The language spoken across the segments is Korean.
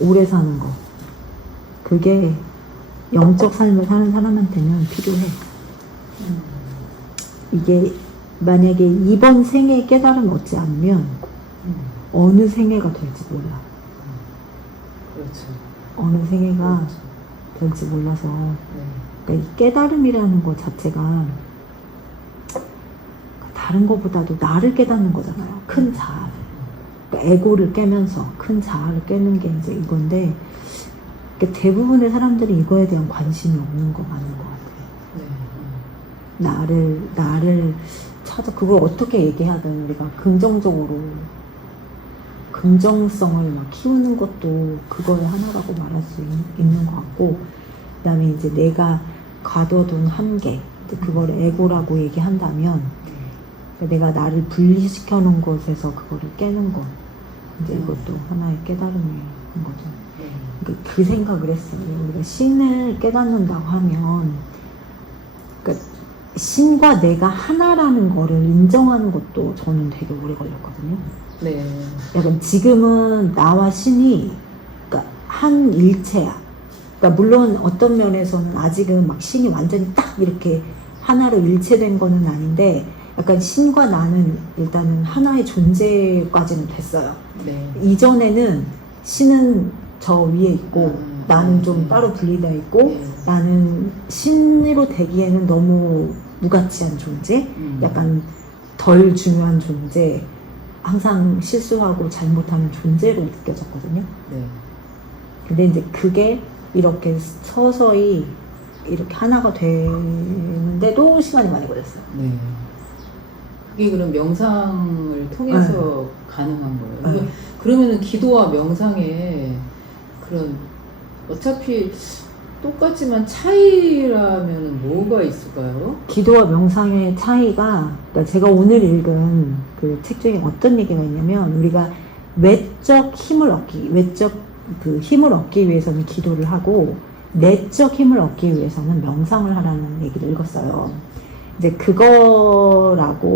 오래 사는 거. 그게 영적 삶을 사는 사람한테는 필요해. 이게 만약에 이번 생에 깨달음 얻지 않으면 어느 생애가 될지 몰라. 그렇죠. 어느 생애가 그렇죠. 될지 몰라서. 네. 그러니까 이 깨달음이라는 것 자체가 다른 것보다도 나를 깨닫는 거잖아요. 큰 자아. 그러니까 에고를 깨면서 큰 자아를 깨는 게 이제 이건데, 그러니까 대부분의 사람들이 이거에 대한 관심이 없는 거 맞는 것 같아요. 네. 나를 찾아, 그걸 어떻게 얘기하든 우리가 긍정적으로, 긍정성을 막 키우는 것도 그거의 하나라고 말할 수 있는 것 같고, 그 다음에 이제 내가 가둬둔 한계, 그걸 에고라고 얘기한다면, 내가 나를 분리시켜 놓은 것에서 그거를 깨는 것, 이제 이것도 하나의 깨달음인 거죠. 그러니까 그 생각을 했어요. 우리가 신을 깨닫는다고 하면, 그러니까 신과 내가 하나라는 거를 인정하는 것도 저는 되게 오래 걸렸거든요. 네. 약간 지금은 나와 신이, 그러니까 한 일체야. 그러니까 물론 어떤 면에서는 아직은 막 신이 완전히 딱 이렇게 하나로 일체된 거는 아닌데, 약간 신과 나는 일단은 하나의 존재까지는 됐어요. 네. 이전에는 신은 저 위에 있고 나는 좀 따로 분리되어 있고 나는 신으로 되기에는 너무 무가치한 존재, 약간 덜 중요한 존재, 항상 실수하고 잘못하는 존재로 느껴졌거든요. 네. 근데 이제 그게 이렇게 서서히 이렇게 하나가 되는데도 시간이 많이 걸렸어요. 네. 그게 그럼 명상을 통해서 가능한 거예요. 그러니까 그러면은 기도와 명상에 그런 어차피 똑같지만 차이라면 뭐가 있을까요? 기도와 명상의 차이가, 그러니까 제가 오늘 읽은 그 책 중에 어떤 얘기가 있냐면, 우리가 외적 힘을 얻기 위해서는 기도를 하고, 내적 힘을 얻기 위해서는 명상을 하라는 얘기를 읽었어요. 이제 그거라고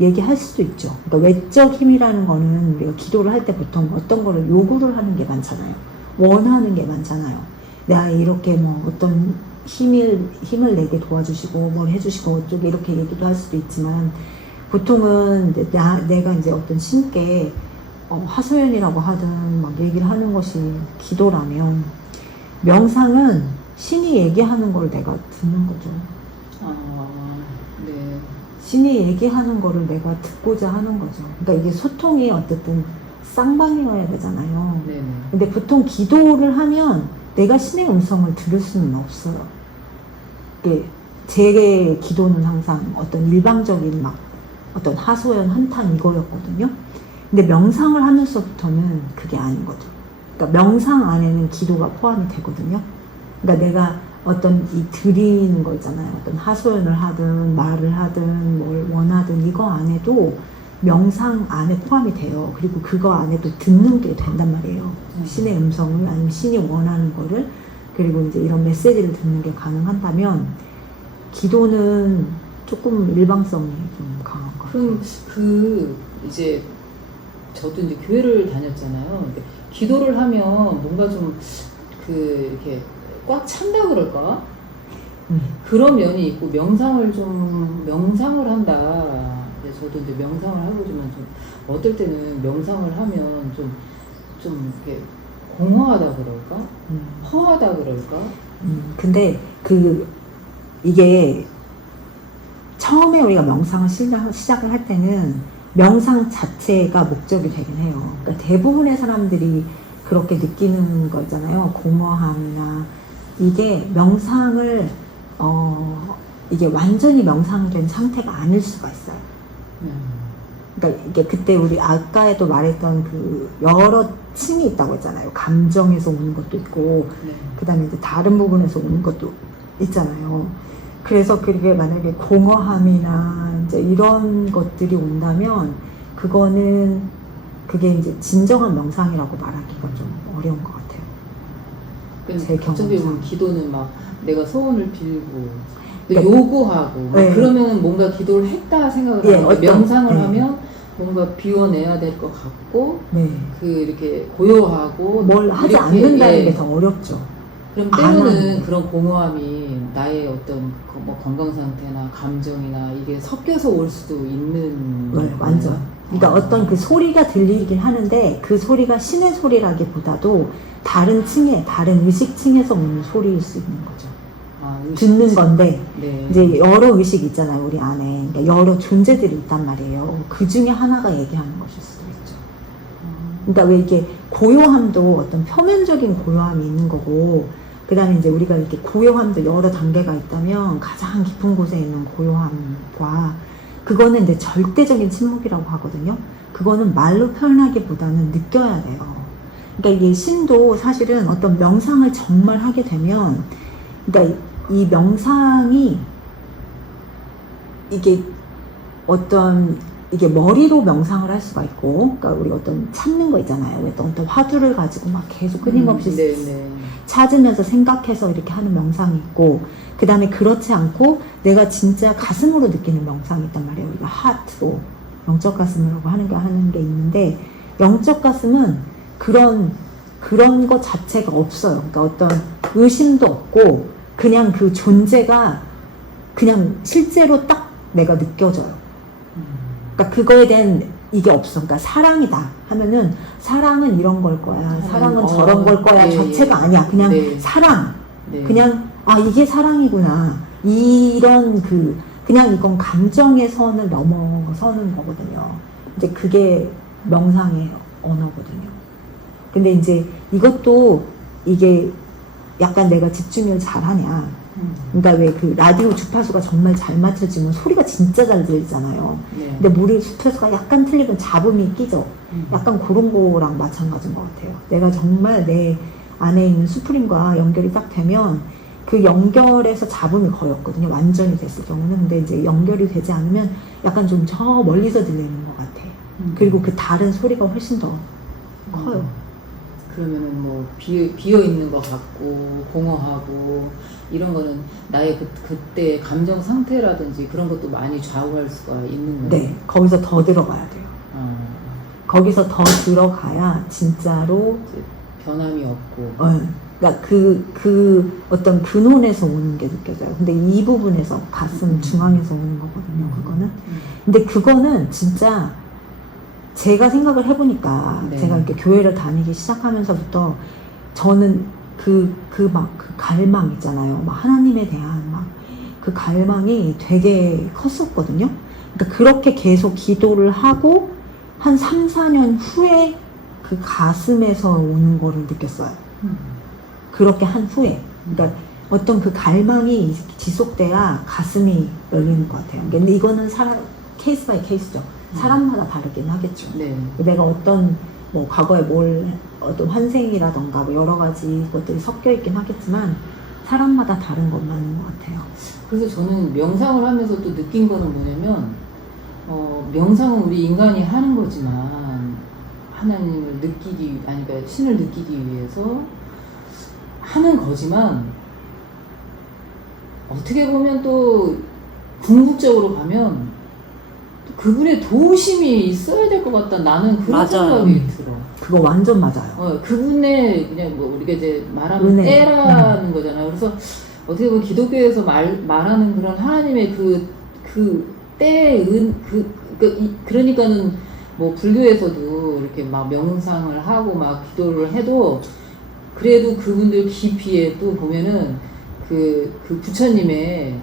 얘기할 수도 있죠. 그러니까 외적 힘이라는 거는 우리가 기도를 할 때 보통 어떤 거를 요구를 하는 게 많잖아요. 원하는 게 많잖아요. 내가 이렇게 뭐 어떤 힘을 내게 도와주시고 뭘 해주시고 어쩌고 이렇게 얘기도 할 수도 있지만, 보통은 내가 이제 어떤 신께 하소연이라고 하든 막 얘기를 하는 것이 기도라면, 명상은 신이 얘기하는 걸 내가 듣는 거죠. 네. 신이 얘기하는 거를 내가 듣고자 하는 거죠. 그러니까 이게 소통이 어쨌든 쌍방이어야 되잖아요. 네네. 근데 보통 기도를 하면 내가 신의 음성을 들을 수는 없어요. 제 기도는 항상 어떤 일방적인 막 어떤 하소연 한탄 이거였거든요. 근데 명상을 하면서부터는 그게 아닌 거죠. 그러니까 명상 안에는 기도가 포함이 되거든요. 그러니까 내가 어떤 이 드리는 거 있잖아요. 어떤 하소연을 하든 말을 하든 뭘 원하든 이거 안에도 명상 안에 포함이 돼요. 그리고 그거 안에도 듣는 게 된단 말이에요. 신의 음성을, 아니면 신이 원하는 거를, 그리고 이제 이런 메시지를 듣는 게 가능한다면, 기도는 조금 일방성이 좀 강한 것 같아요. 그럼 이제 저도 이제 교회를 다녔잖아요. 근데 기도를 하면 뭔가 좀 이렇게 꽉 찬다 그럴까? 그런 면이 있고, 명상을 한다. 근데 저도 이제 명상을 해보지만 좀 어떨 때는 명상을 하면 좀 이렇게 공허하다 그럴까? 허하다 그럴까? 근데 이게 처음에 우리가 명상을 시작을 할 때는 명상 자체가 목적이 되긴 해요. 그러니까 대부분의 사람들이 그렇게 느끼는 거 있잖아요. 공허함이나, 이게 명상을 이게 완전히 명상된 상태가 아닐 수가 있어요. 그러니까 이게 그때 우리 아까에도 말했던 그 여러 층이 있다고 했잖아요. 감정에서 오는 것도 있고, 그 다음에 이제 다른 부분에서 오는 것도 있잖아요. 그래서 그게 만약에 공허함이나 이제 이런 것들이 온다면, 그게 이제 진정한 명상이라고 말하기가 좀 어려운 것 같아요. 제 어차피 경험상. 기도는 막 내가 소원을 빌고 그러니까, 요구하고 네. 그러면 뭔가 기도를 했다 생각을 예, 하는데, 명상을 하면 뭔가 비워내야 될 것 같고 네. 그 이렇게 고요하고 뭘 하지 이렇게, 않는다는 예. 게 더 어렵죠. 그럼 안 때로는 하는. 그런 공허함이 나의 어떤 뭐 건강 상태나 감정이나 이게 섞여서 올 수도 있는 네, 거예요? 완전. 그러니까 어떤 그 소리가 들리긴 하는데 그 소리가 신의 소리라기보다도 다른 층에, 다른 의식층에서 오는 소리일 수 있는 거죠. 아, 듣는 건데 네. 이제 여러 의식 있잖아요, 우리 안에. 그러니까 여러 존재들이 있단 말이에요. 그 중에 하나가 얘기하는 것일 수도 있죠. 그러니까 왜 이게 고요함도 어떤 표면적인 고요함이 있는 거고, 그 다음에 이제 우리가 이렇게 고요함도 여러 단계가 있다면 가장 깊은 곳에 있는 고요함과 그거는 이제 절대적인 침묵이라고 하거든요. 그거는 말로 표현하기보다는 느껴야 돼요. 그러니까 이게 신도 사실은 어떤 명상을 정말 하게 되면, 그러니까 이 명상이 이게 어떤 이게 머리로 명상을 할 수가 있고, 그러니까 우리 어떤 찾는 거 있잖아요. 어떤 화두를 가지고 막 계속 끊임없이 네. 찾으면서 생각해서 이렇게 하는 명상이 있고, 그 다음에 그렇지 않고 내가 진짜 가슴으로 느끼는 명상이 있단 말이에요. 우리가 하트로 영적 가슴이라고 하는 게 있는데, 영적 가슴은 그런 것 자체가 없어요. 그러니까 어떤 의심도 없고 그냥 그 존재가 그냥 실제로 딱 내가 느껴져요. 그러니까 그거에 대한 이게 없어. 그러니까 사랑이다 하면은 사랑은 이런 걸 거야, 사랑은 저런 걸 거야, 네, 자체가 아니야. 그냥 네. 사랑. 네. 그냥 아 이게 사랑이구나. 이런 그냥 이건 감정의 선을 넘어서는 거거든요. 이제 그게 명상의 언어거든요. 근데 이제 이것도 이게 약간 내가 집중을 잘하냐. 그러니까 왜 그 라디오 주파수가 정말 잘 맞춰지면 소리가 진짜 잘 들리잖아요. 네. 근데 물의 주파수가 약간 틀리면 잡음이 끼죠. 약간 그런 거랑 마찬가지인 것 같아요. 내가 정말 내 안에 있는 수프림과 연결이 딱 되면 그 연결에서 잡음이 거의 없거든요. 완전히 됐을 경우는. 근데 이제 연결이 되지 않으면 약간 좀 저 멀리서 들리는 것 같아. 그리고 그 다른 소리가 훨씬 더 커요. 그러면은 뭐 비어 있는 것 같고 공허하고 이런 거는 나의 그때 감정 상태라든지 그런 것도 많이 좌우할 수가 있는 거예요. 네, 거기서 더 들어가야 돼요. 거기서 더 들어가야 진짜로 이제 변함이 없고. 그러니까 그 어떤 근원에서 오는 게 느껴져요. 근데 이 부분에서 가슴 중앙에서 오는 거거든요. 그거는. 근데 그거는 진짜 제가 생각을 해보니까 네. 제가 이렇게 교회를 다니기 시작하면서부터 저는 그 갈망 있잖아요. 막 하나님에 대한 막 그 갈망이 되게 컸었거든요. 그러니까 그렇게 계속 기도를 하고 한 3, 4년 후에 그 가슴에서 오는 거를 느꼈어요. 그렇게 한 후에. 그러니까 어떤 그 갈망이 지속돼야 가슴이 열리는 것 같아요. 근데 이거는 케이스 바이 케이스죠. 사람마다 다르긴 하겠죠. 네. 내가 어떤 뭐 과거에 어떤 환생이라던가 뭐 여러 가지 것들이 섞여 있긴 하겠지만 사람마다 다른 것만인 것 같아요. 그래서 저는 명상을 하면서 또 느낀 거는 뭐냐면 명상은 우리 인간이 하는 거지만 하나님을 그러니까 신을 느끼기 위해서 하는 거지만 어떻게 보면 또 궁극적으로 가면 또 그분의 도우심이 있어야 될 것 같다. 나는 그런 맞아요. 생각이 들어. 그거 완전 맞아요. 그분의 그냥 뭐 우리가 이제 말하면 은혜. 때라는 거잖아요. 그래서 어떻게 보면 기독교에서 말하는 그런 하나님의 그 때의 그러니까는 뭐 불교에서도 이렇게 막 명상을 하고 막 기도를 해도 그래도 그분들 깊이에 또 보면은 그 부처님의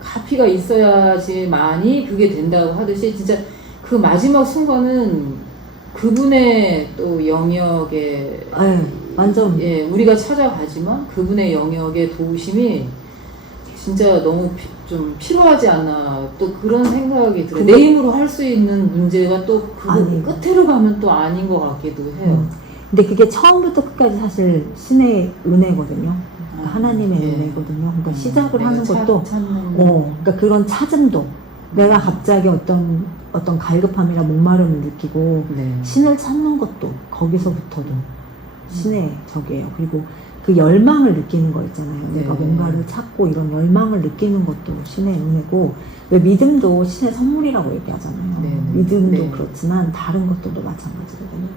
가피가 있어야지만이 그게 된다고 하듯이 진짜 그 마지막 순간은 그분의 또 영역에 완전 우리가 찾아가지만 그분의 영역의 도우심이 진짜 너무 좀 필요하지 않나 또 그런 생각이 들어요. 내 힘으로 할 수 있는 문제가 또 끝으로 가면 또 아닌 것 같기도 해요. 근데 그게 처음부터 끝까지 사실 신의 은혜거든요. 그러니까 하나님의 은혜거든요. 그러니까 시작을 하는 것도 그러니까 그런 찾음도 내가 갑자기 어떤 갈급함이나 목마름을 느끼고 신을 찾는 것도 거기서부터도 신의 적이에요. 그리고 그 열망을 느끼는 거 있잖아요. 내가 네. 뭔가를 찾고 이런 열망을 느끼는 것도 신의 은혜고, 왜 믿음도 신의 선물이라고 얘기하잖아요. 네. 믿음도 네. 그렇지만 다른 것들도 마찬가지거든요.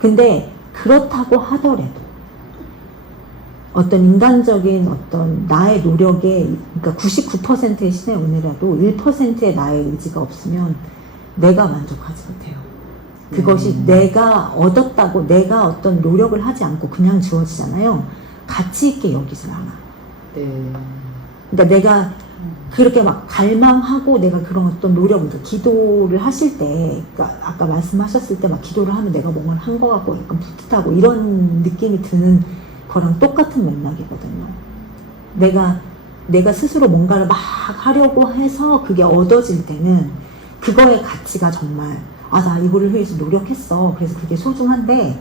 근데 그렇다고 하더라도 어떤 인간적인 어떤 나의 노력에, 그러니까 99%의 신의 은혜라도 1%의 나의 의지가 없으면 내가 만족하지 못해요. 그것이 내가 얻었다고 내가 어떤 노력을 하지 않고 그냥 주어지잖아요. 가치 있게 여기질 않아. 네. 그러니까 내가 그렇게 막 갈망하고 내가 그런 어떤 노력, 그러니까 기도를 하실 때, 그러니까 아까 말씀하셨을 때 막 기도를 하면 내가 뭔가를 한 것 같고 약간 뿌듯하고 이런 느낌이 드는 거랑 똑같은 맥락이거든요. 내가 스스로 뭔가를 막 하려고 해서 그게 얻어질 때는 그거의 가치가 정말, 나 이거를 위해서 노력했어. 그래서 그게 소중한데,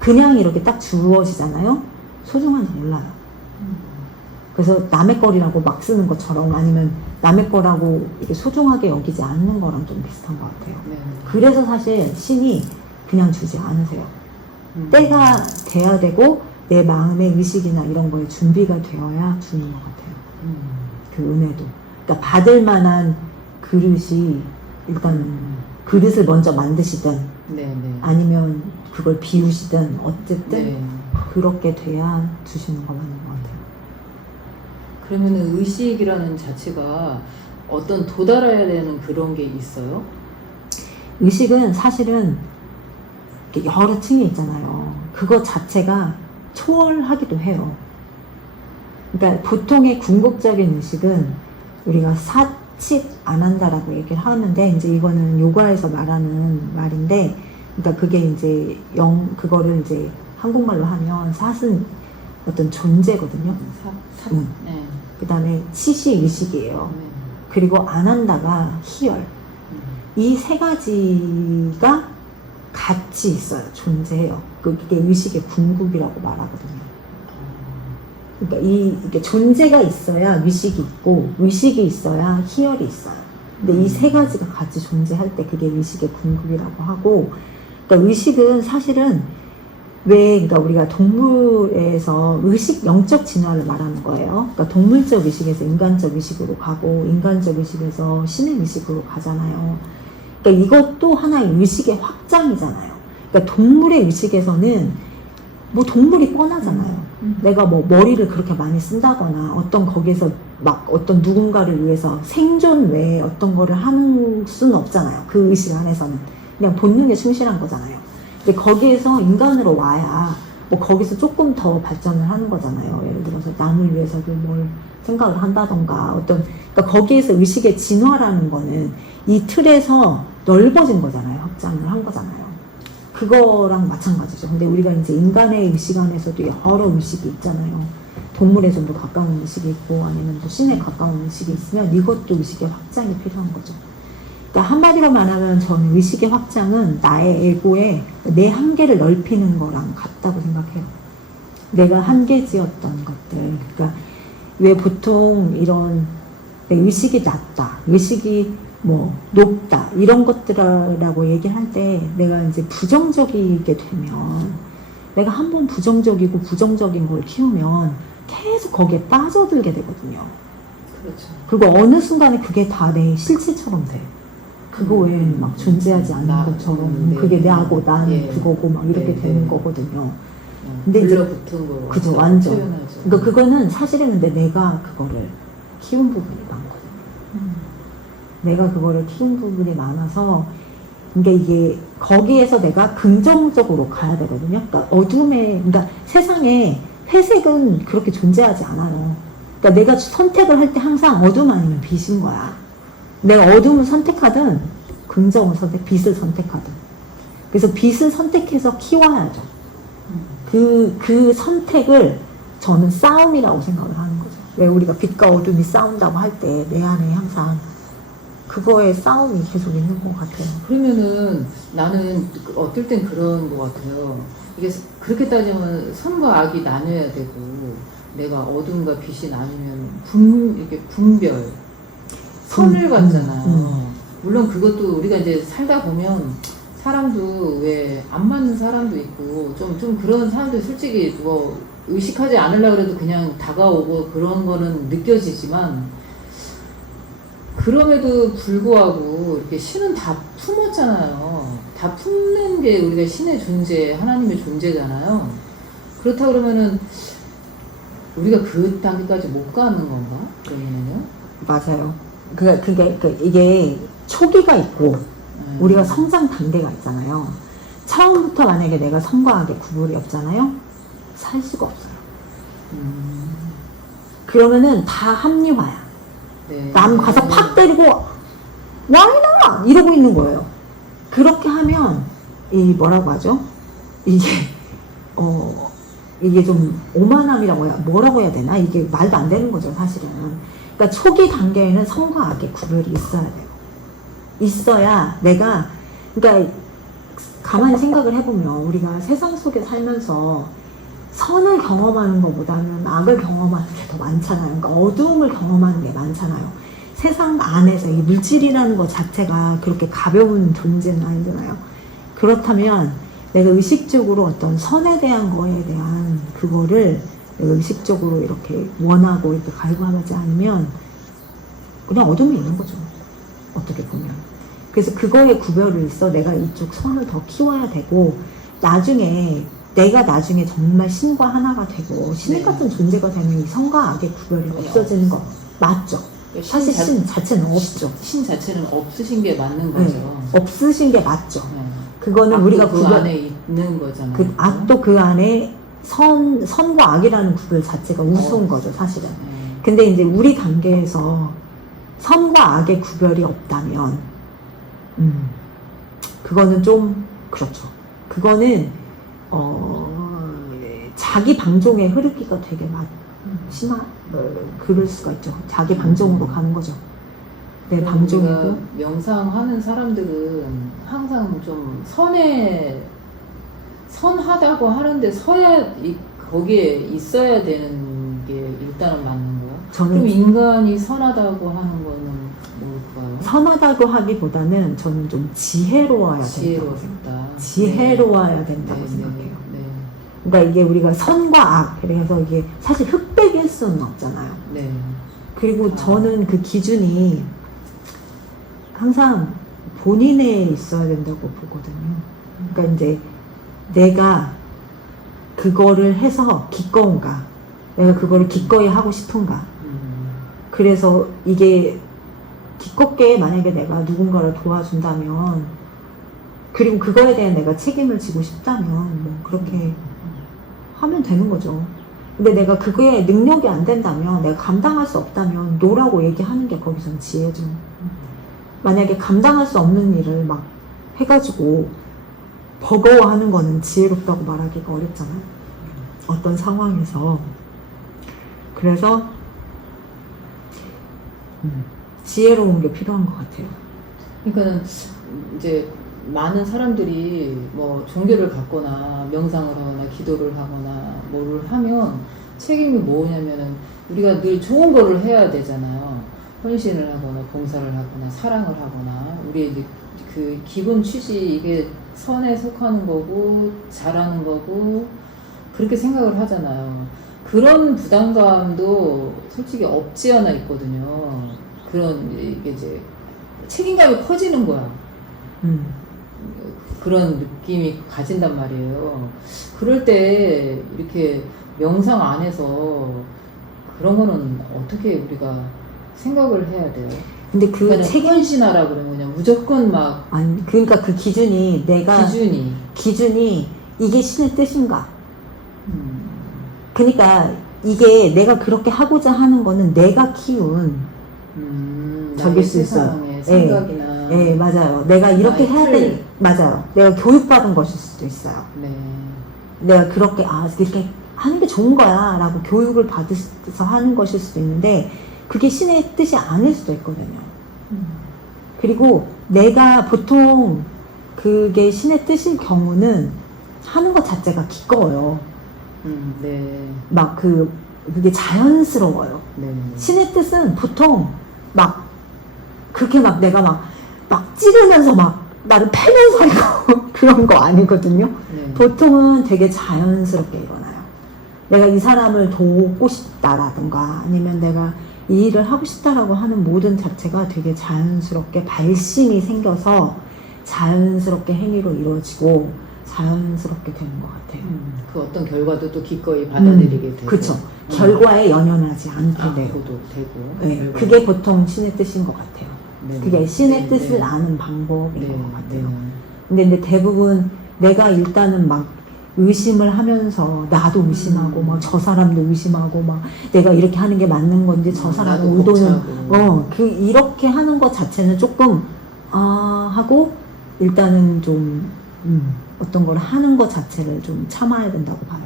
그냥 이렇게 딱 주어지잖아요? 소중한지 몰라요. 그래서 남의 거리라고 막 쓰는 것처럼, 아니면 남의 거라고 이렇게 소중하게 여기지 않는 거랑 좀 비슷한 것 같아요. 네. 그래서 사실 신이 그냥 주지 않으세요. 때가 돼야 되고, 내 마음의 의식이나 이런 거에 준비가 되어야 주는 것 같아요. 그 은혜도. 그러니까 받을 만한 그릇이, 일단 그릇을 먼저 만드시든, 네. 네. 아니면 그걸 비우시든, 어쨌든 네. 그렇게 돼야 주시는 거 맞는 것 같아요. 그러면은 의식이라는 자체가 어떤 도달해야 되는 그런 게 있어요? 의식은 사실은 이렇게 여러 층이 있잖아요. 그거 자체가 초월하기도 해요. 그러니까 보통의 궁극적인 의식은 우리가 사칙 안 한다라고 얘기를 하는데, 이제 이거는 요가에서 말하는 말인데, 그러니까 그게 이제 그거를 이제 한국말로 하면 삿은 어떤 존재거든요. 네. 그 다음에 칫이 의식이에요. 네. 그리고 안 한다가 희열. 이 세 가지가 같이 있어요. 존재해요. 그게 의식의 궁극이라고 말하거든요. 그러니까 이게 존재가 있어야 의식이 있고, 의식이 있어야 희열이 있어요. 근데 이 세 가지가 같이 존재할 때 그게 의식의 궁극이라고 하고, 그러니까 의식은 사실은 그러니까 우리가 동물에서 의식, 영적 진화를 말하는 거예요. 그러니까 동물적 의식에서 인간적 의식으로 가고, 인간적 의식에서 신의 의식으로 가잖아요. 그러니까 이것도 하나의 의식의 확장이잖아요. 그러니까 동물의 의식에서는 뭐 동물이 뻔하잖아요. 내가 뭐 머리를 그렇게 많이 쓴다거나 거기에서 막 어떤 누군가를 위해서 생존 외에 어떤 거를 하는 수는 없잖아요. 그 의식 안에서는 그냥 본능에 충실한 거잖아요. 근데 거기에서 인간으로 와야 뭐 거기서 조금 더 발전을 하는 거잖아요. 예를 들어서 남을 위해서도 뭘 생각을 한다던가 그러니까 거기에서 의식의 진화라는 거는 이 틀에서 넓어진 거잖아요. 확장을 한 거잖아요. 그거랑 마찬가지죠. 근데 우리가 이제 인간의 의식 안에서도 여러 의식이 있잖아요. 동물에 좀 더 가까운 의식이 있고, 아니면 또 신에 가까운 의식이 있으면 이것도 의식의 확장이 필요한 거죠. 그러니까 한마디로 말하면 저는 의식의 확장은 나의 에고에 내 한계를 넓히는 거랑 같다고 생각해요. 내가 한계지었던 것들. 그러니까 왜 보통 이런 의식이 낮다, 의식이 뭐 높다 이런 것들이라고 얘기할 때, 내가 이제 부정적이게 되면, 내가 한번 부정적이고 부정적인 걸 키우면 계속 거기에 빠져들게 되거든요. 그렇죠. 그리고 어느 순간에 그게 다 내 실체처럼 돼. 그거 외에는 막 존재하지 않는 것처럼, 네. 그게 나하고 나는 예. 그거고 막 이렇게 네. 되는 네. 거거든요. 근데 이제 불러붙은 거. 그죠, 완전. 표현하죠. 그러니까 그거는 사실은 근데 내가 그거를 키운 부분이 많거든요. 내가 그거를 키운 부분이 많아서, 그러니까 이게 거기에서 내가 긍정적으로 가야 되거든요. 그러니까 그러니까 세상에 회색은 그렇게 존재하지 않아요. 그러니까 내가 선택을 할 때 항상 어둠 아니면 빛인 거야. 내가 어둠을 선택하든 긍정을 빛을 선택하든. 그래서 빛을 선택해서 키워야죠. 그 선택을 저는 싸움이라고 생각을 하는 거죠. 왜 우리가 빛과 어둠이 싸운다고 할 때 내 안에 항상 그거의 싸움이 계속 있는 것 같아요. 그러면은 나는 어떨 땐 그런 것 같아요. 이게 그렇게 따지면 선과 악이 나뉘어야 되고, 내가 어둠과 빛이 나뉘면 이렇게 분별, 선을 갖잖아요. 물론 그것도 우리가 이제 살다 보면 사람도 왜 안 맞는 사람도 있고 좀 그런 사람들 솔직히 뭐 의식하지 않으려고 해도 그냥 다가오고 그런 거는 느껴지지만 그럼에도 불구하고 이렇게 신은 다 품었잖아요. 다 품는 게 우리가 신의 존재, 하나님의 존재잖아요. 그렇다 그러면은 우리가 그 단계까지 못 가는 건가? 그러면은요? 맞아요. 이게 초기가 있고 우리가 성장 단계가 있잖아요. 처음부터 만약에 내가 선과 악의 구분이 없잖아요. 살 수가 없어요. 그러면은 다 합리화야. 네. 남 가서 팍 때리고 와이나 이러고 있는 거예요. 그렇게 하면 이 뭐라고 하죠? 이게 좀 오만함이라고 뭐라고 해야 되나? 이게 말도 안 되는 거죠, 사실은. 그러니까 초기 단계에는 선과 악의 구별이 있어야 돼요. 있어야 내가, 그러니까 가만히 생각을 해보면 우리가 세상 속에 살면서 선을 경험하는 것보다는 악을 경험하는 게 더 많잖아요. 그러니까 어두움을 경험하는 게 많잖아요. 세상 안에서 이 물질이라는 것 자체가 그렇게 가벼운 존재는 아니잖아요. 그렇다면 내가 의식적으로 어떤 선에 대한 거에 대한 그거를 내가 의식적으로 이렇게 원하고 이렇게 갈구하지 않으면 그냥 어둠에 있는 거죠. 어떻게 보면. 그래서 그거에 구별을 있어 내가 이쪽 선을 더 키워야 되고 내가 나중에 정말 신과 하나가 되고 신의 같은 존재가 되면 이 선과 악의 구별이 없어지는 거 맞죠? 사실 신 자체는 없죠. 신 자체는 없으신 게 맞는 거죠. 네, 없으신 게 맞죠. 네. 그거는 우리가 그 안에 있는 거잖아요. 그 악도 그 안에 선과 악이라는 구별 자체가 우스운 거죠, 사실은. 근데 이제 우리 단계에서 선과 악의 구별이 없다면, 그거는 좀, 그렇죠. 그거는, 자기 방종에 흐르기가 되게 그럴 수가 있죠. 자기 방종으로 가는 거죠. 내 방종이고. 명상하는 사람들은 항상 좀 선하다고 하는데 거기에 있어야 되는 게 일단은 맞는 거야. 그럼 인간이 선하다고 하는 거는 뭘까요? 선하다고 하기보다는 저는 좀 지혜로워야 된다고 생각해요. 지혜로워야 된다고 생각해요. 네. 그러니까 이게 우리가 선과 악, 그래서 이게 사실 흑백일 수는 없잖아요. 네. 그리고 저는 그 기준이 항상 본인에 있어야 된다고 보거든요. 그러니까 이제 내가 그거를 해서 기꺼운가, 내가 그거를 기꺼이 하고 싶은가. 그래서 이게 기껍게 만약에 내가 누군가를 도와준다면, 그리고 그거에 대한 내가 책임을 지고 싶다면 뭐 그렇게 하면 되는 거죠. 근데 내가 그거에 능력이 안 된다면, 내가 감당할 수 없다면 노라고 얘기하는 게 거기서는 지혜죠. 만약에 감당할 수 없는 일을 막 해가지고 버거워하는 거는 지혜롭다고 말하기가 어렵잖아요. 어떤 상황에서. 그래서 지혜로운 게 필요한 것 같아요. 그러니까는 이제 많은 사람들이 뭐 종교를 갖거나 명상을 하거나 기도를 하거나 뭐를 하면 책임이 뭐냐면은 우리가 늘 좋은 거를 해야 되잖아요. 헌신을 하거나 봉사를 하거나 사랑을 하거나 우리의 이제 그 기본 취지 이게 선에 속하는 거고 잘하는 거고 그렇게 생각을 하잖아요. 그런 부담감도 솔직히 없지 않아 있거든요. 그런 이게 이제 책임감이 커지는 거야. 그런 느낌이 가진단 말이에요. 그럴 때 이렇게 명상 안에서 그런 거는 어떻게 우리가 생각을 해야 돼요? 근데 그 그러니까 헌신하라 그러면 그냥 무조건 막 아니 그러니까 그 기준이 내가 기준이 이게 신의 뜻인가? 그러니까 이게 내가 그렇게 하고자 하는 거는 내가 키운 적일 수 있어요. 생각이나 네, 맞아요. 내가 이렇게 해야 돼. 맞아요. 내가 교육받은 것일 수도 있어요. 네. 내가 그렇게 이렇게 하는 게 좋은 거야 라고 교육을 받아서 하는 것일 수도 있는데 그게 신의 뜻이 아닐 수도 있거든요. 그리고 내가 보통 그게 신의 뜻일 경우는 하는 것 자체가 기꺼워요. 네. 막 그게 자연스러워요. 네. 신의 뜻은 보통 막 그렇게 막 내가 막 찌르면서 막 나를 패면서 하고 그런 거 아니거든요. 네. 보통은 되게 자연스럽게 일어나요. 내가 이 사람을 돕고 싶다라든가 아니면 내가 이 일을 하고 싶다라고 하는 모든 자체가 되게 자연스럽게 발심이 생겨서 자연스럽게 행위로 이루어지고 자연스럽게 되는 것 같아요. 그 어떤 결과도 또 기꺼이 받아들이게 되고. 그쵸. 결과에 연연하지 않게 돼요. 되고. 네, 결과에. 그게 보통 신의 뜻인 것 같아요. 네. 그게 신의 네, 뜻을 네. 아는 방법인 네, 것 같아요. 네. 근데 대부분 내가 일단은 막 의심을 하면서 나도 의심하고 막 저 사람도 의심하고 막 내가 이렇게 하는 게 맞는 건지 저 사람 나도 의도는 벅차고. 그 이렇게 하는 것 자체는 조금 하고 일단은 좀 어떤 걸 하는 것 자체를 좀 참아야 된다고 봐요.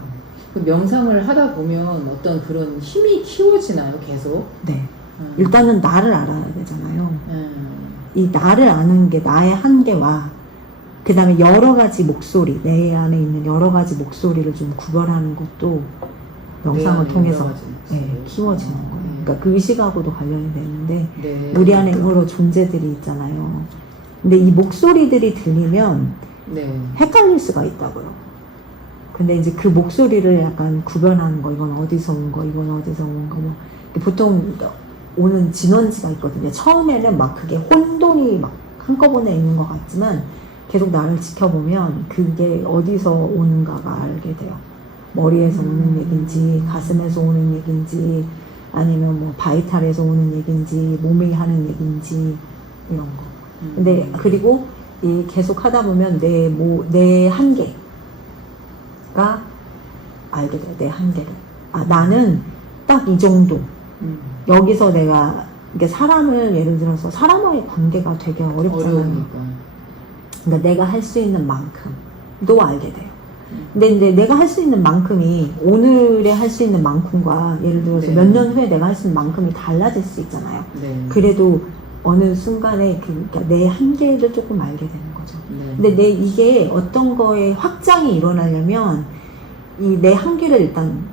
그 명상을 하다 보면 어떤 그런 힘이 키워지나요, 계속? 네. 일단은 나를 알아야 되잖아요. 음. 이 나를 아는 게 나의 한계와 그 다음에 여러 가지 목소리, 내 안에 있는 여러 가지 목소리를 좀 구별하는 것도 명상을 통해서 키워지는 거예요. 그러니까 그 의식하고도 관련이 되는데 네. 우리 안에 여러 존재들이 있잖아요. 근데 이 목소리들이 들리면 네. 헷갈릴 수가 있다고요. 근데 이제 그 목소리를 약간 구별하는 거, 이건 어디서 온 거, 이건 어디서 온 거, 뭐 보통 오는 진원지가 있거든요. 처음에는 막 그게 혼돈이 막 한꺼번에 있는 것 같지만 계속 나를 지켜보면 그게 어디서 오는가가 알게 돼요. 머리에서 오는 얘기인지 가슴에서 오는 얘기인지 아니면 뭐 바이탈에서 오는 얘기인지 몸이 하는 얘기인지 이런 거. 근데 그리고 이 계속 하다 보면 내 한계가 알게 돼요. 내 한계를. 나는 딱 이 정도. 여기서 내가 이게 사람을 예를 들어서 사람과의 관계가 되게 어렵잖아요. 어려우니까. 그러니까 내가 할 수 있는 만큼도 알게 돼요. 근데 이제 내가 할 수 있는 만큼이 오늘에 할 수 있는 만큼과 예를 들어서 네. 몇 년 후에 내가 할 수 있는 만큼이 달라질 수 있잖아요. 네. 그래도 어느 순간에 그러니까 내 한계를 조금 알게 되는 거죠. 네. 근데 이게 어떤 거에 확장이 일어나려면 이 내 한계를 일단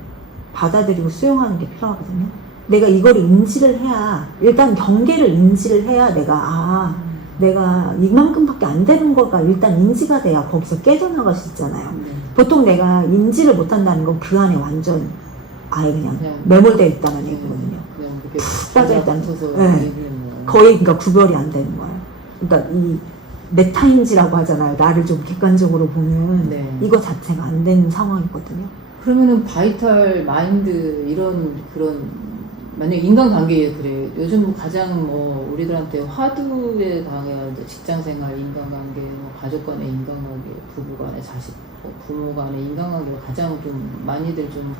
받아들이고 수용하는 게 필요하거든요. 내가 이걸 인지를 해야 일단 경계를 인지를 해야 내가 이만큼밖에 안 되는 거가 일단 인지가 돼야 거기서 깨져나갈 수 있잖아요. 보통 내가 인지를 못한다는 건 그 안에 완전 아예 그냥 매몰되어 있다는 얘기거든요. 그냥 그렇게 빠져있다는 쳐서 네. 거의 그러니까 구별이 안 되는 거예요. 그러니까 이 메타인지라고 하잖아요. 나를 좀 객관적으로 보는 네. 이거 자체가 안 되는 상황이거든요. 그러면은 바이탈 마인드 이런 그런 만약 인간관계에 그래 요즘 가장 뭐 우리들한테 화두에 당해야 직장생활 인간관계 뭐 가족 간의 인간관계 부부 간의 자식 부모 간의 인간관계가 가장 좀 많이들 좀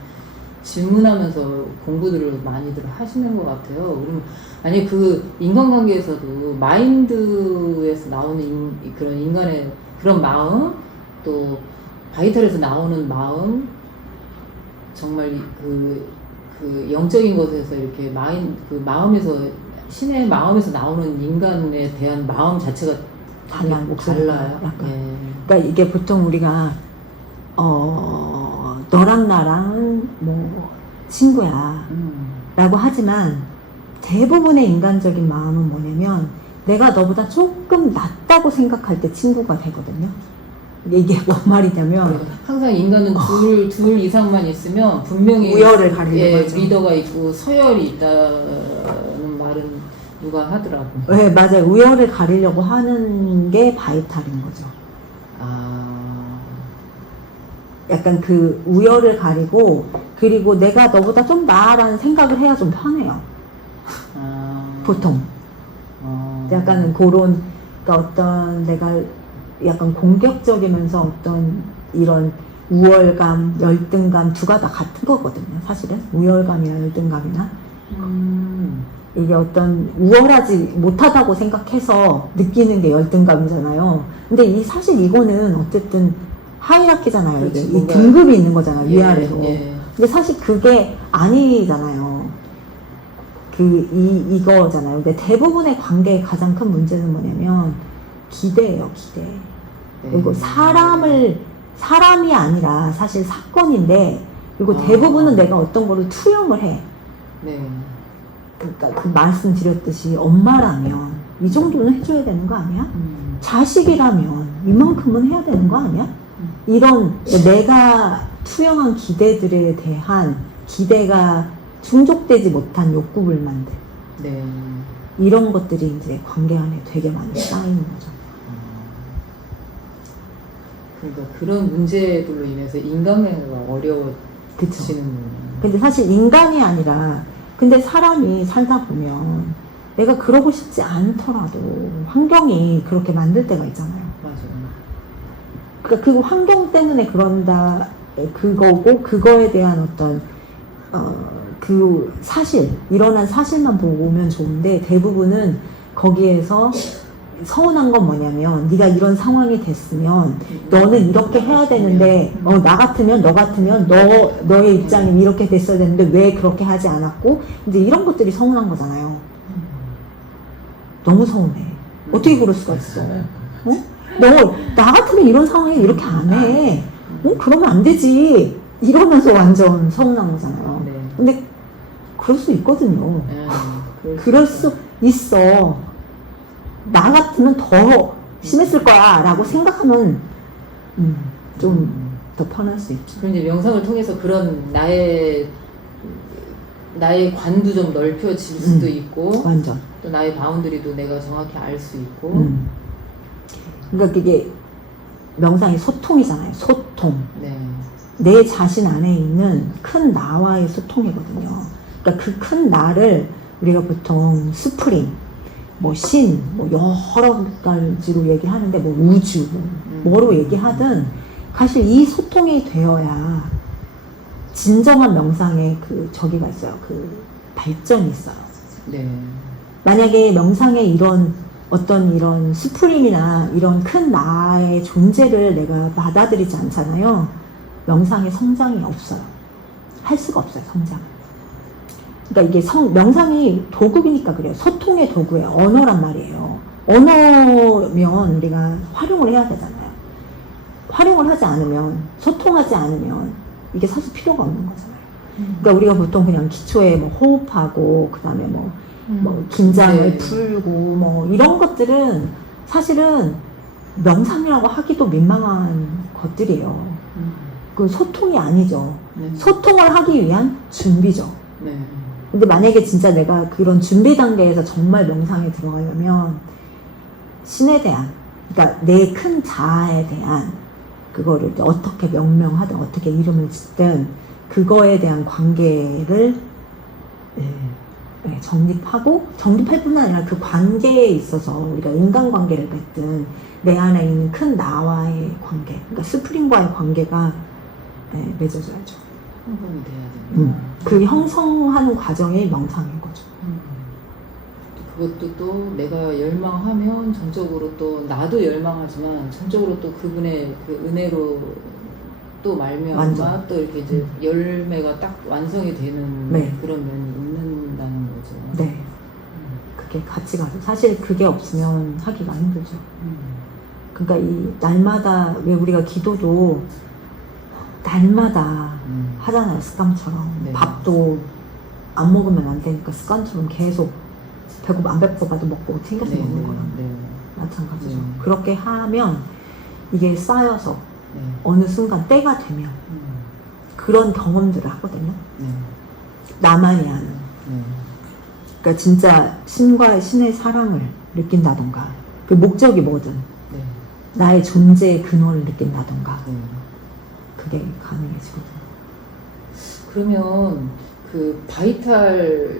질문하면서 공부들을 많이들 하시는 것 같아요. 그럼 아니 그 인간관계에서도 마인드에서 나오는 그런 인간의 그런 마음 또 바이탈에서 나오는 마음 정말 그 영적인 것에서 이렇게 그 마음에서 신의 마음에서 나오는 인간에 대한 마음 자체가 달라요. 달라요. 약간. 예. 그러니까 이게 보통 우리가 너랑 나랑 뭐 친구야 라고 하지만 대부분의 인간적인 마음은 뭐냐면 내가 너보다 조금 낫다고 생각할 때 친구가 되거든요. 이게 뭔 말이냐면 항상 인간은 둘 이상만 있으면 분명히 우열을 가리는 거죠. 리더가 있고 서열이 있다는 말은 누가 하더라고. 네, 맞아요. 우열을 가리려고 하는 게 바이탈인 거죠. 약간 그 우열을 가리고 그리고 내가 너보다 좀 나아라는 생각을 해야 좀 편해요. 보통. 약간 그런 그러니까 어떤 내가 약간 공격적이면서 어떤 이런 우월감, 열등감 두가 다 같은 거거든요. 사실은 우월감이나 열등감이나 이게 어떤 우월하지 못하다고 생각해서 느끼는 게 열등감이잖아요. 근데 사실 이거는 어쨌든 하이라키잖아요. 그렇지, 이게 이 등급이 있는 거잖아요. 위아래로. 예. 근데 사실 그게 아니잖아요. 이거잖아요. 근데 대부분의 관계의 가장 큰 문제는 뭐냐면 기대예요, 기대. 그리고 사람이 아니라 사실 사건인데, 그리고 대부분은 내가 어떤 거를 투영을 해. 네. 그러니까 그 말씀드렸듯이 엄마라면 이 정도는 해줘야 되는 거 아니야? 자식이라면 이만큼은 해야 되는 거 아니야? 이런 내가 투영한 기대들에 대한 기대가 충족되지 못한 욕구불만들 네. 이런 것들이 이제 관계 안에 되게 많이 쌓이는 거죠. 그러니까 그런 문제들로 인해서 인간관계가 어려워지는 그쵸. 거예요. 근데 사실 인간이 아니라 근데 사람이 살다 보면 내가 그러고 싶지 않더라도 환경이 그렇게 만들 때가 있잖아요. 맞아요. 그러니까 그 환경 때문에 그런다 그거고 그거에 대한 어떤 그 사실 일어난 사실만 보고 오면 좋은데 대부분은 거기에서 서운한 건 뭐냐면 네가 이런 상황이 됐으면 너는 이렇게 해야 되는데 나 같으면 너 같으면 너의 입장이 이렇게 됐어야 되는데 왜 그렇게 하지 않았고 이제 이런 것들이 서운한 거잖아요. 너무 서운해. 어떻게 그럴 수가 있어? 나 같으면 이런 상황에 이렇게 안 해. 그러면 안 되지. 이러면서 완전 서운한 거잖아요. 네. 근데 그럴 수 있거든요. 그럴 수 있어. 나 같으면 더 심했을 거야 라고 생각하면 좀 더 편할 수 있죠. 그럼 이제 명상을 통해서 그런 나의 관도 좀 넓혀질 수도 있고 완전. 또 나의 바운드리도 내가 정확히 알 수 있고 그러니까 그게 명상이 소통이잖아요. 소통. 네. 내 자신 안에 있는 큰 나와의 소통이거든요. 그러니까 그 큰 나를 우리가 보통 스프링, 뭐 신, 뭐 여러 가지로 얘기하는데 뭐 우주, 뭐로 얘기하든 사실 이 소통이 되어야 진정한 명상의 그 저기가 있어요. 그 발전이 있어요. 네. 만약에 명상에 이런 어떤 이런 스프림이나 이런 큰 나의 존재를 내가 받아들이지 않잖아요. 명상의 성장이 없어요. 할 수가 없어요, 성장. 그러니까 이게 명상이 도구이니까 그래요. 소통의 도구예요. 언어란 말이에요. 언어면 우리가 활용을 해야 되잖아요. 활용을 하지 않으면, 소통하지 않으면 이게 사실 필요가 없는 거잖아요. 그러니까 우리가 보통 그냥 기초에 뭐 호흡하고 그다음에 뭐 긴장을 네. 풀고 뭐 이런 것들은 사실은 명상이라고 하기도 민망한 것들이에요. 그 소통이 아니죠. 네. 소통을 하기 위한 준비죠. 네. 근데 만약에 진짜 내가 그런 준비 단계에서 정말 명상에 들어가려면 신에 대한, 그러니까 내 큰 자아에 대한 그거를 어떻게 명명하든 어떻게 이름을 짓든 그거에 대한 관계를 정립할 뿐만 아니라 그 관계에 있어서 우리가 인간관계를 맺든 내 안에 있는 큰 나와의 관계, 그러니까 스프링과의 관계가 맺어져야죠. 형성이 돼야 됩니다. 그 형성하는 과정이 명상인 거죠. 그것도 또 내가 열망하면 전적으로 또 나도 열망하지만 전적으로 또 그분의 그 은혜로 또 말미암아 완전. 또 이렇게 이제 열매가 딱 완성이 되는 네. 그런 면이 있는다는 거죠. 네. 그게 같이 가죠. 사실 그게 없으면 하기가 힘들죠. 그러니까 이 날마다 왜 우리가 기도도 날마다 하잖아요. 습관처럼. 네. 밥도 안 먹으면 안 되니까 습관처럼 계속 안 배고파도 먹고 챙겨서 네, 먹는 네, 거랑 네. 마찬가지죠. 그렇게 하면 이게 쌓여서 네. 어느 순간 때가 되면 그런 경험들을 하거든요. 네. 나만이 아는. 네. 그러니까 진짜 신과 신의 사랑을 느낀다던가 그 목적이 뭐든 네. 나의 존재의 근원을 느낀다던가 네. 그게 가능해지거든요. 그러면 그 바이탈에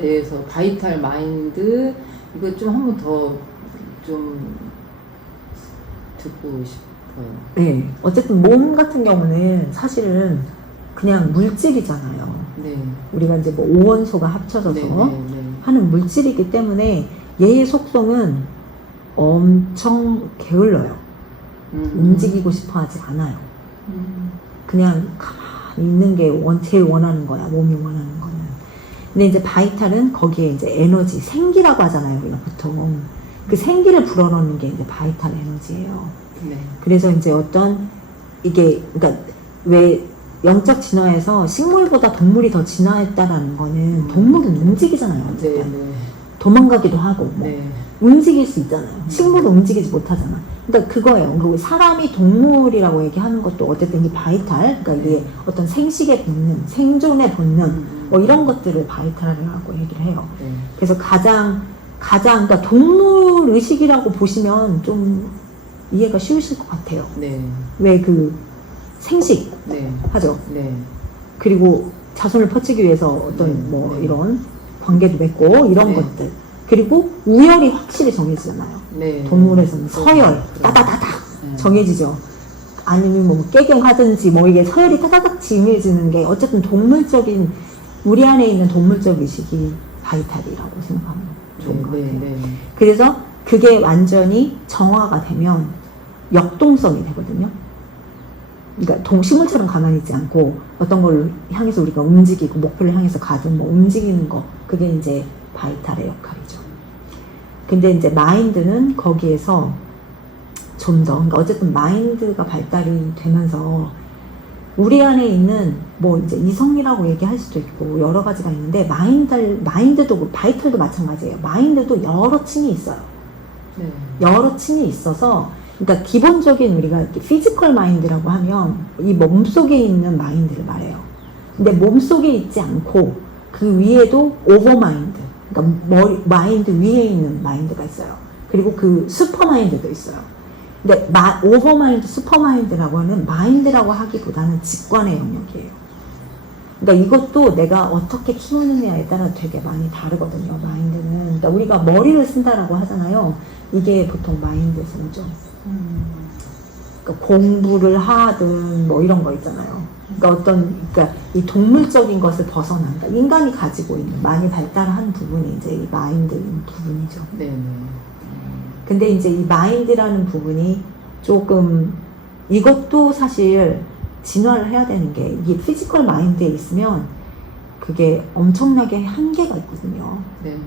대해서 바이탈 마인드 이거 좀 한 번 더 좀 듣고 싶어요. 네, 어쨌든 몸 같은 경우는 사실은 그냥 물질이잖아요. 네. 우리가 이제 뭐 오원소가 합쳐져서 네, 네, 네. 하는 물질이기 때문에 얘의 속성은 엄청 게을러요. 움직이고 싶어 하지 않아요. 그냥 가만히 있는 게 제일 원하는 거야. 몸이 원하는 거는. 근데 이제 바이탈은 거기에 이제 에너지, 생기라고 하잖아요. 우리가 보통. 그 생기를 불어넣는 게 이제 바이탈 에너지예요. 네. 그래서 이제 어떤 이게 그러니까 왜 영적 진화에서 식물보다 동물이 더 진화했다라는 거는 동물은 움직이잖아요. 네, 어쨌든. 네. 도망가기도 하고 뭐 네. 움직일 수 있잖아요. 식물은 움직이지 못하잖아. 그러니까 그거예요. 그리고 사람이 동물이라고 얘기하는 것도 어쨌든 이 바이탈, 그러니까 이게 어떤 생식의 본능, 생존의 본능, 뭐 이런 것들을 바이탈이라고 얘기를 해요. 네. 그래서 가장 그러니까 동물 의식이라고 보시면 좀 이해가 쉬우실 것 같아요. 네. 왜 그 생식 네. 하죠. 네. 그리고 자손을 펼치기 위해서 어떤 네. 뭐 네. 이런 관계도 맺고 이런 네. 것들. 그리고 우열이 확실히 정해지잖아요. 네. 동물에서는 서열, 그렇죠. 따다다닥 네. 정해지죠. 아니면 뭐 깨갱하든지 뭐 이게 서열이 따다닥 정해지는 게 어쨌든 동물적인 우리 안에 있는 동물적 의식이 바이탈이라고 생각하면 좋은 것 네. 같아요. 네. 그래서 그게 완전히 정화가 되면 역동성이 되거든요. 그러니까 동식물처럼 가만히 있지 않고 어떤 걸 향해서 우리가 움직이고 목표를 향해서 가든 뭐 움직이는 거, 그게 이제 바이탈의 역할이죠. 근데 이제 마인드는 거기에서 좀 더, 그러니까 어쨌든 마인드가 발달이 되면서 우리 안에 있는 뭐 이제 이성이라고 얘기할 수도 있고 여러 가지가 있는데 마인드도 바이탈도 마찬가지예요. 마인드도 여러 층이 있어요. 네. 여러 층이 있어서 그러니까 기본적인 우리가 피지컬 마인드라고 하면 이 몸속에 있는 마인드를 말해요. 근데 몸속에 있지 않고 그 위에도 오버 마인드, 그러니까 마인드 위에 있는 마인드가 있어요. 그리고 그 슈퍼 마인드도 있어요. 근데 오버 마인드, 슈퍼 마인드라고 하는 마인드라고 하기보다는 직관의 영역이에요. 그러니까 이것도 내가 어떻게 키우느냐에 따라 되게 많이 다르거든요. 마인드는. 그러니까 우리가 머리를 쓴다라고 하잖아요. 이게 보통 마인드에서는 좀 그러니까 공부를 하든 뭐 이런 거 있잖아요. 그러니까 이 동물적인 것을 벗어난, 그러니까 인간이 가지고 있는 많이 발달한 부분이 이제 이 마인드인 부분이죠. 네. 네. 근데 이제 이 마인드라는 부분이 조금 이것도 사실 진화를 해야 되는 게 이게 피지컬 마인드에 있으면 그게 엄청나게 한계가 있거든요. 네.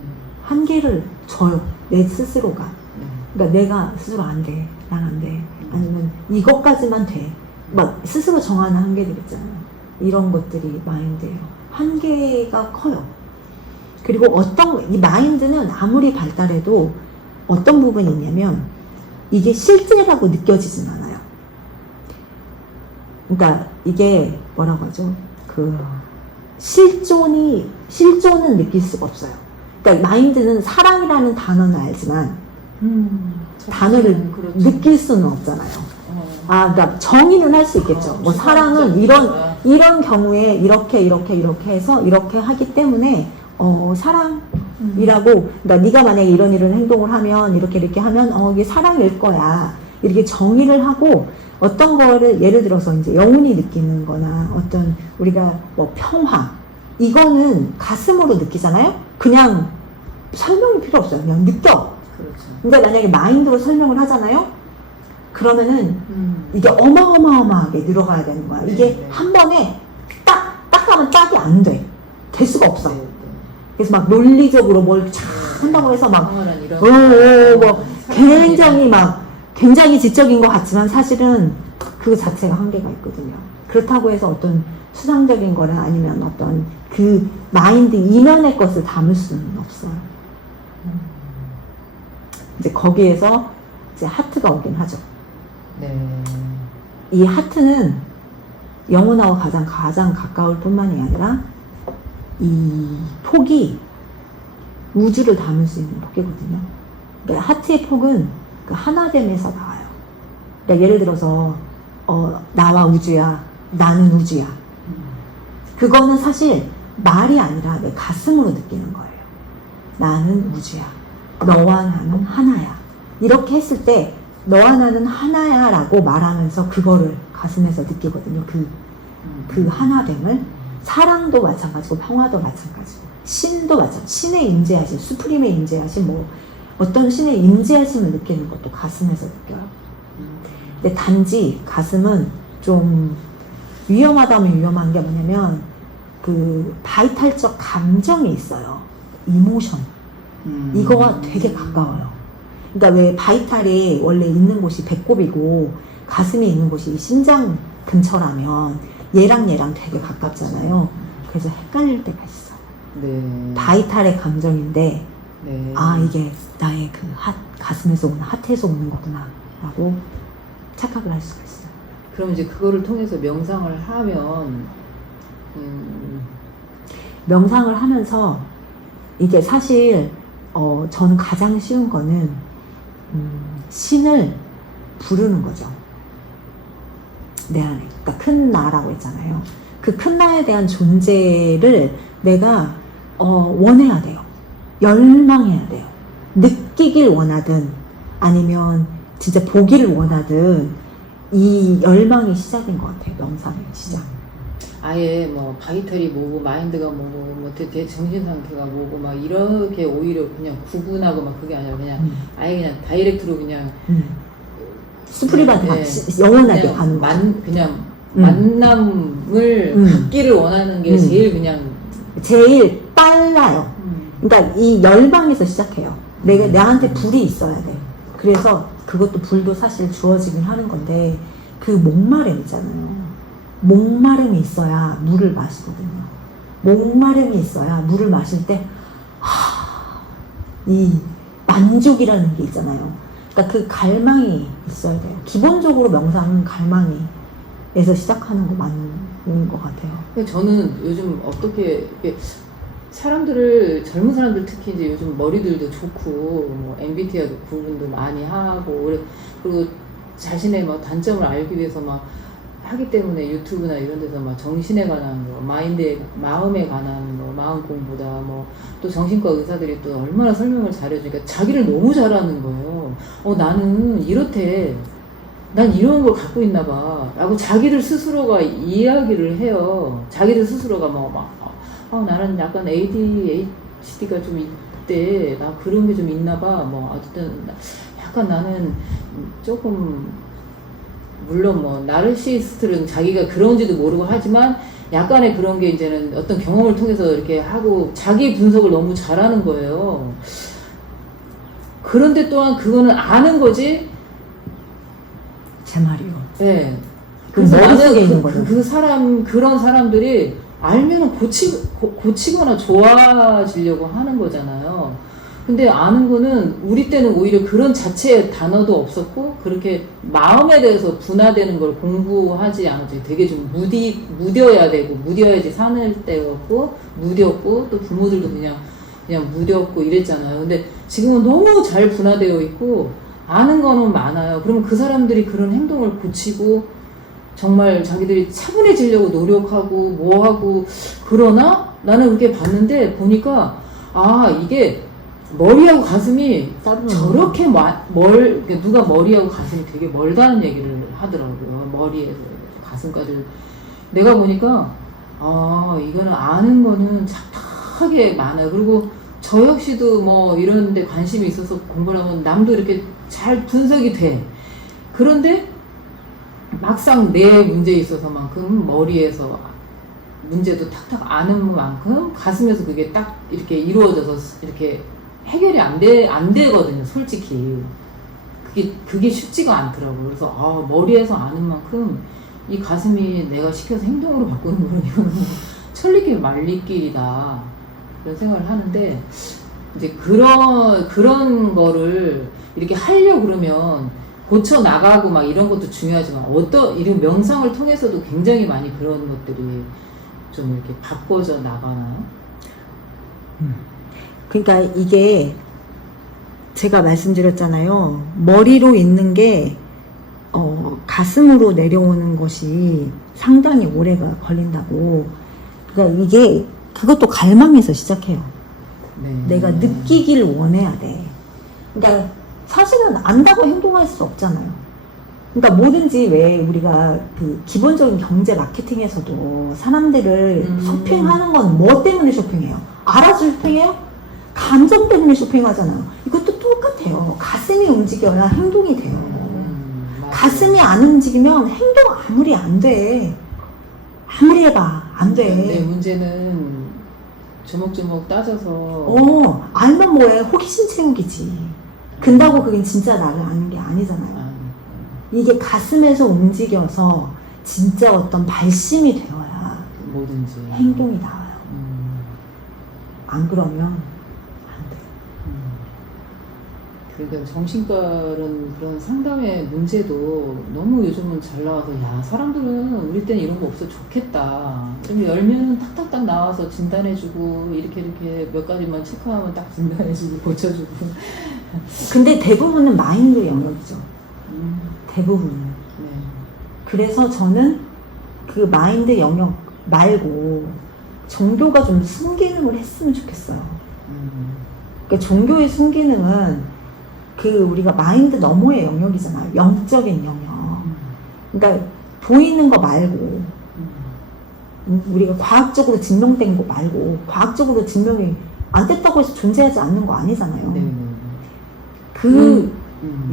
한계를 줘요. 내 스스로가. 네. 그러니까 내가 스스로 안 돼. 난 안 돼. 아니면 이것까지만 돼. 막 스스로 정하는 한계들 있잖아요. 이런 것들이 마인드예요. 한계가 커요. 그리고 이 마인드는 아무리 발달해도 어떤 부분이 있냐면 이게 실제라고 느껴지진 않아요. 그러니까 이게 뭐라고 하죠? 실존은 느낄 수가 없어요. 그러니까 마인드는 사랑이라는 단어는 알지만 단어를 그렇죠. 느낄 수는 없잖아요. 그러니까 정의는 할 수 있겠죠. 뭐 사랑은 이런 경우에 이렇게 해서 이렇게 하기 때문에 사랑이라고, 그러니까 네가 만약에 이런 행동을 하면 이렇게 하면 이게 사랑일 거야. 이렇게 정의를 하고 어떤 거를 예를 들어서 이제 영혼이 느끼는 거나 어떤 우리가 뭐 평화, 이거는 가슴으로 느끼잖아요. 그냥 설명이 필요 없어요. 그냥 느껴. 그렇죠. 근데 만약에 마인드로 설명을 하잖아요. 그러면은 이게 어마어마하게 늘어가야 되는 거야. 이게 네. 한 번에 딱 하면 딱이 안 돼. 될 수가 없어. 네. 네. 그래서 막 논리적으로 뭘 쫙 한다고 해서 막 평화란 이런 뭐 굉장히 지적인 것 같지만 사실은 그 자체가 한계가 있거든요. 그렇다고 해서 어떤 추상적인 거나 아니면 어떤 그 마인드 이면의 것을 담을 수는 없어요. 이제 거기에서 이제 하트가 오긴 하죠. 네. 이 하트는 영혼하고 가장 가까울 뿐만이 아니라 이 폭이 우주를 담을 수 있는 폭이거든요. 그러니까 하트의 폭은 그 하나됨에서 나와요. 그러니까 예를 들어서 나와 우주야, 나는 우주야. 그거는 사실 말이 아니라 내 가슴으로 느끼는 거예요. 나는 우주야. 너와 나는 하나야. 이렇게 했을 때 너와 나는 하나야 라고 말하면서 그거를 가슴에서 느끼거든요. 그 하나됨을. 사랑도 마찬가지고 평화도 마찬가지고 신도 마찬가지고 신의 임재하심, 수프림의 임재하심, 뭐 어떤 신의 임재하심을 느끼는 것도 가슴에서 느껴요. 근데 단지 가슴은 좀 위험하다면 위험한 게 뭐냐면 그 바이탈적 감정이 있어요. 이모션. 이거와 되게 가까워요. 그러니까 왜 바이탈이 원래 있는 곳이 배꼽이고 가슴이 있는 곳이 심장 근처라면 얘랑 되게 가깝잖아요. 그래서 헷갈릴 때가 있어. 네. 바이탈의 감정인데 네. 아, 이게 나의 그 가슴에서 오는, 하트에서 오는 거구나 라고 착각을 할 수가 있어요. 그럼 이제 그거를 통해서 명상을 하면 명상을 하면서 이게 사실 저는 가장 쉬운 거는 신을 부르는 거죠. 내 안에. 그러니까 큰 나라고 했잖아요. 그 큰 나에 대한 존재를 내가 원해야 돼요. 열망해야 돼요. 느끼길 원하든 아니면 진짜 보기를 원하든 이 열망이 시작인 것 같아요. 명상의 시작. 아예 뭐 바이털이 뭐고 마인드가 뭐고 뭐 정신 상태가 뭐고 막 이렇게 오히려 그냥 구분하고 막 그게 아니라 그냥 아예 그냥 다이렉트로 그냥 수프리바드 네, 영원하게 그냥 가는 거. 그냥 만남을 갖기를 원하는 게 제일 그냥 제일 빨라요. 그러니까 이 열망에서 시작해요. 내가 나한테 불이 있어야 돼. 그래서 그것도 불도 사실 주어지긴 하는 건데 그 목마름이잖아요. 목마름이 있어야 물을 마시거든요. 목마름이 있어야 물을 마실 때 이 만족이라는 게 있잖아요. 그러니까 그 갈망이 있어야 돼요. 기본적으로 명상은 갈망이에서 시작하는 거 맞는 것 같아요. 근데 저는 요즘 어떻게 이렇게 사람들을 젊은 사람들 특히 이제 요즘 머리들도 좋고 뭐 MBTI 구분도 많이 하고 그리고 자신의 막 단점을 알기 위해서 막 하기 때문에 유튜브나 이런 데서 막 정신에 관한 거, 마음에 관한 거, 마음 공부다 뭐 또 정신과 의사들이 또 얼마나 설명을 잘해주니까 자기를 너무 잘하는 거예요. 나는 이렇대. 난 이런 걸 갖고 있나 봐. 라고 자기를 스스로가 이야기를 해요. 자기를 스스로가 나는 약간 ADHD가 좀 있대. 나 그런 게 좀 있나 봐. 뭐, 어쨌든, 약간 나는 조금, 물론 뭐, 나르시스트는 자기가 그런지도 모르고 하지만, 약간의 그런 게 이제는 어떤 경험을 통해서 이렇게 하고, 자기 분석을 너무 잘하는 거예요. 그런데 또한 그거는 아는 거지, 제 말이요. 네. 그래서 나는 있는 그런 사람들이 알면은 고치거나 좋아지려고 하는 거잖아요. 근데 아는 거는 우리 때는 오히려 그런 자체의 단어도 없었고, 그렇게 마음에 대해서 분화되는 걸 공부하지 않았죠. 되게 좀 무뎌야 되고, 무뎌야지 사는 때였고, 무뎠고, 또 부모들도 그냥 무뎠고 이랬잖아요. 근데 지금은 너무 잘 분화되어 있고, 아는 거는 많아요. 그러면 그 사람들이 그런 행동을 고치고 정말 자기들이 차분해지려고 노력하고 뭐하고 그러나 나는 그렇게 봤는데 보니까 이게 머리하고 가슴이 저렇게 누가 머리하고 가슴이 되게 멀다는 얘기를 하더라고요. 머리에서 가슴까지. 내가 보니까 이거는 아는 거는 착하게 많아요. 그리고 저 역시도 뭐 이런 데 관심이 있어서 공부를 하면 남도 이렇게 잘 분석이 돼. 그런데 막상 내 문제에 있어서만큼 머리에서 문제도 탁탁 아는 만큼 가슴에서 그게 딱 이렇게 이루어져서 이렇게 해결이 안 되거든요, 솔직히. 그게 쉽지가 않더라고요. 그래서 머리에서 아는 만큼 이 가슴이 내가 시켜서 행동으로 바꾸는 거는 이거는 천리길 말리길이다. 그런 생각을 하는데, 이제 그런 거를 이렇게 하려고 그러면 고쳐 나가고 막 이런 것도 중요하지만 이런 명상을 통해서도 굉장히 많이 그런 것들이 좀 이렇게 바꿔져 나가나요? 그러니까 이게 제가 말씀드렸잖아요. 머리로 있는 게 가슴으로 내려오는 것이 상당히 오래가 걸린다고. 그러니까 이게 그것도 갈망에서 시작해요. 네. 내가 느끼길 원해야 돼. 그러니까 사실은 안다고 행동할 수 없잖아요. 그러니까 뭐든지 왜 우리가 그 기본적인 경제 마케팅에서도 사람들을 쇼핑하는 건 뭐 때문에 쇼핑해요? 알아서 쇼핑해요? 감정 때문에 쇼핑하잖아요. 이것도 똑같아요. 가슴이 움직여야 행동이 돼요. 가슴이 안 움직이면 행동 아무리 안 돼. 아무리 해봐. 안 돼. 내 문제는 조목조목 따져서 알면 뭐해. 호기심 채우기지. 근다고 그게 진짜 나를 아는 게 아니잖아요. 이게 가슴에서 움직여서 진짜 어떤 발심이 되어야 뭐든지 행동이 나와요. 안 그러면 안 돼요. 그러니까 정신과는 그런 상담의 문제도 너무 요즘은 잘 나와서 야 사람들은 우리 때는 이런 거 없어 좋겠다. 좀 열면 탁탁탁 나와서 진단해주고 이렇게 몇 가지만 체크하면 딱 진단해주고 고쳐주고. 근데 대부분은 마인드 영역이죠. 대부분은. 네. 그래서 저는 그 마인드 영역 말고 종교가 좀 순기능을 했으면 좋겠어요. 그러니까 종교의 순기능은 그 우리가 마인드 너머의 영역이잖아요. 영적인 영역. 그러니까 보이는 거 말고 우리가 과학적으로 증명된 거 말고 과학적으로 증명이 안 됐다고 해서 존재하지 않는 거 아니잖아요. 네. 그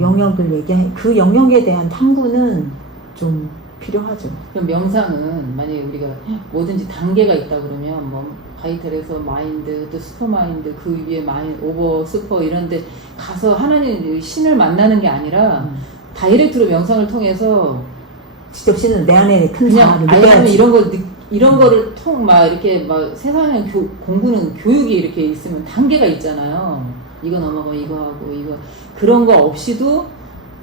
영역을 얘기해 그 영역에 대한 탐구는 좀 필요하죠. 그럼 명상은 만약에 우리가 뭐든지 단계가 있다 그러면 뭐 바이탈에서 마인드 또 슈퍼 마인드 그 위에 마인드 오버 슈퍼 이런데 가서 하나님 신을 만나는 게 아니라 다이렉트로 명상을 통해서 직접 신은 내 안에 큰 자아를 그냥 아니면 느껴야지. 이런 거를 막 이렇게 막 세상에 공부는 교육이 이렇게 있으면 단계가 있잖아요. 이거 넘어가 이거 하고 이거 그런 거 없이도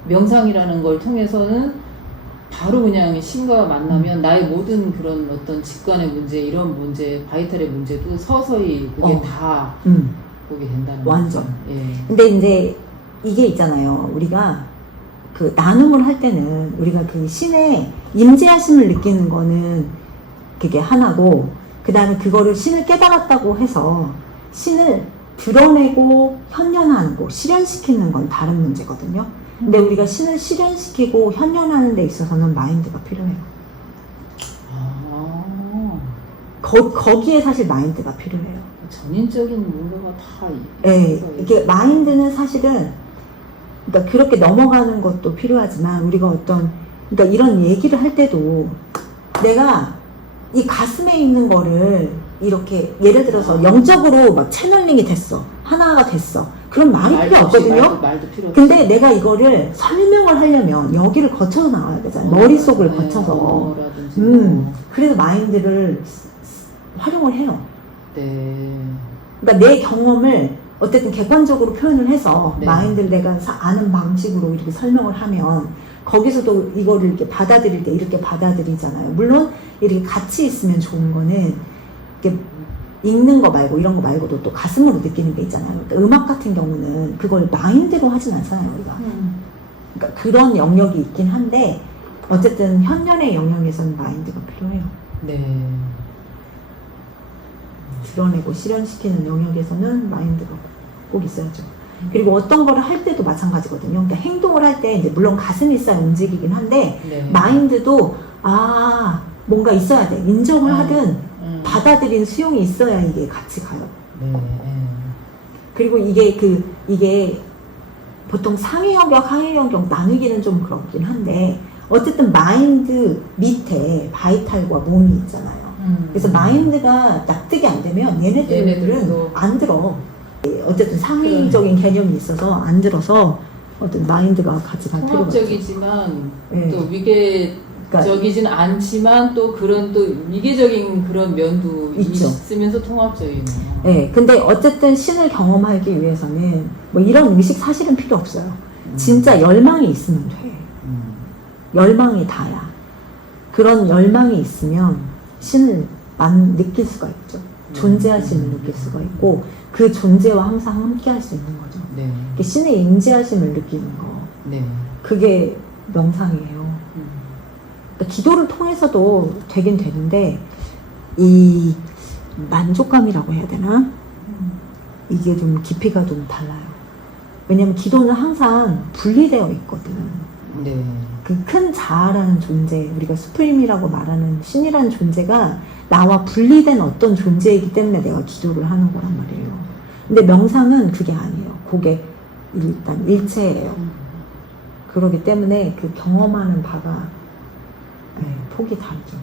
명상이라는 걸 통해서는 바로 그냥 신과 만나면 나의 모든 그런 어떤 직관의 문제, 이런 문제, 바이탈의 문제도 서서히 그게 다 보게 된다는 완전. 거죠. 예. 근데 이제 이게 있잖아요. 우리가 그 나눔을 할 때는 우리가 그 신의 임재하심을 느끼는 거는 그게 하나고, 그 다음에 그거를 신을 깨달았다고 해서 신을 드러내고 현현하고 실현시키는 건 다른 문제거든요. 근데 우리가 신을 실현시키고 현현하는 데 있어서는 마인드가 필요해요. 아, 거기에 사실 마인드가 필요해요. 전인적인 뭔가가 다 네, 이게 마인드는 사실은 그러니까 그렇게 넘어가는 것도 필요하지만 우리가 어떤 그러니까 이런 얘기를 할 때도 내가 이 가슴에 있는 거를 이렇게 예를 들어서 영적으로 막 채널링이 됐어, 하나가 됐어, 그런 말이 필요 없거든요. 말도 필요 근데 내가 이거를 설명을 하려면 여기를 거쳐서 나와야 되잖아. 머릿속을 거쳐서. 그래서 마인드를 활용을 해요. 네. 그러니까 내 경험을 어쨌든 객관적으로 표현을 해서 네. 마인드를 내가 아는 방식으로 이렇게 설명을 하면 거기서도 이거를 이렇게 받아들일 때 이렇게 받아들이잖아요. 물론 이렇게 같이 있으면 좋은 거는 이렇게 읽는 거 말고 이런 거 말고도 또 가슴으로 느끼는 게 있잖아요. 그러니까 음악 같은 경우는 그걸 마인드로 하진 않잖아요, 우리가. 그러니까 그런 영역이 있긴 한데 어쨌든 현년의 영역에서는 마인드가 필요해요. 네. 드러내고 실현시키는 영역에서는 마인드가 꼭 있어야죠. 그리고 어떤 거를 할 때도 마찬가지거든요. 그러니까 행동을 할 때 이제 물론 가슴이 있어야 움직이긴 한데 네. 마인드도 뭔가 있어야 돼. 인정을 하든 받아들인 수용이 있어야 이게 같이 가요. 네. 그리고 이게 보통 상위 영역, 하위 영역 나누기는 좀 그렇긴 한데 어쨌든 마인드 밑에 바이탈과 몸이 있잖아요. 그래서 마인드가 납득이 안 되면 얘네들은 얘네들도 안 들어. 어쨌든 상위적인 개념이 있어서 안 들어서 어떤 마인드가 같이 갈 필요가 있죠. 통합적이지만 네. 또 위계적이지는 않지만 또 그런 또 위계적인 그런 면도 있죠. 있으면서 통합적이네요. 네, 근데 어쨌든 신을 경험하기 위해서는 뭐 이런 의식 사실은 필요 없어요. 진짜 열망이 있으면 돼. 열망이 다야. 그런 열망이 있으면 신을 느낄 수가 있죠. 존재하심을 느낄 수가 있고 그 존재와 항상 함께 할 수 있는 거죠. 네. 신의 임재하심을 느끼는 거. 네. 그게 명상이에요. 그러니까 기도를 통해서도 되긴 되는데 이 만족감이라고 해야 되나? 이게 좀 깊이가 좀 달라요. 왜냐면 기도는 항상 분리되어 있거든. 네. 그 큰 자아라는 존재, 우리가 수프림이라고 말하는 신이라는 존재가 나와 분리된 어떤 존재이기 때문에 내가 기도를 하는 거란 말이에요. 근데 명상은 그게 아니에요. 그게 일단 일체예요. 그렇기 때문에 그 경험하는 바가 폭이 다르죠.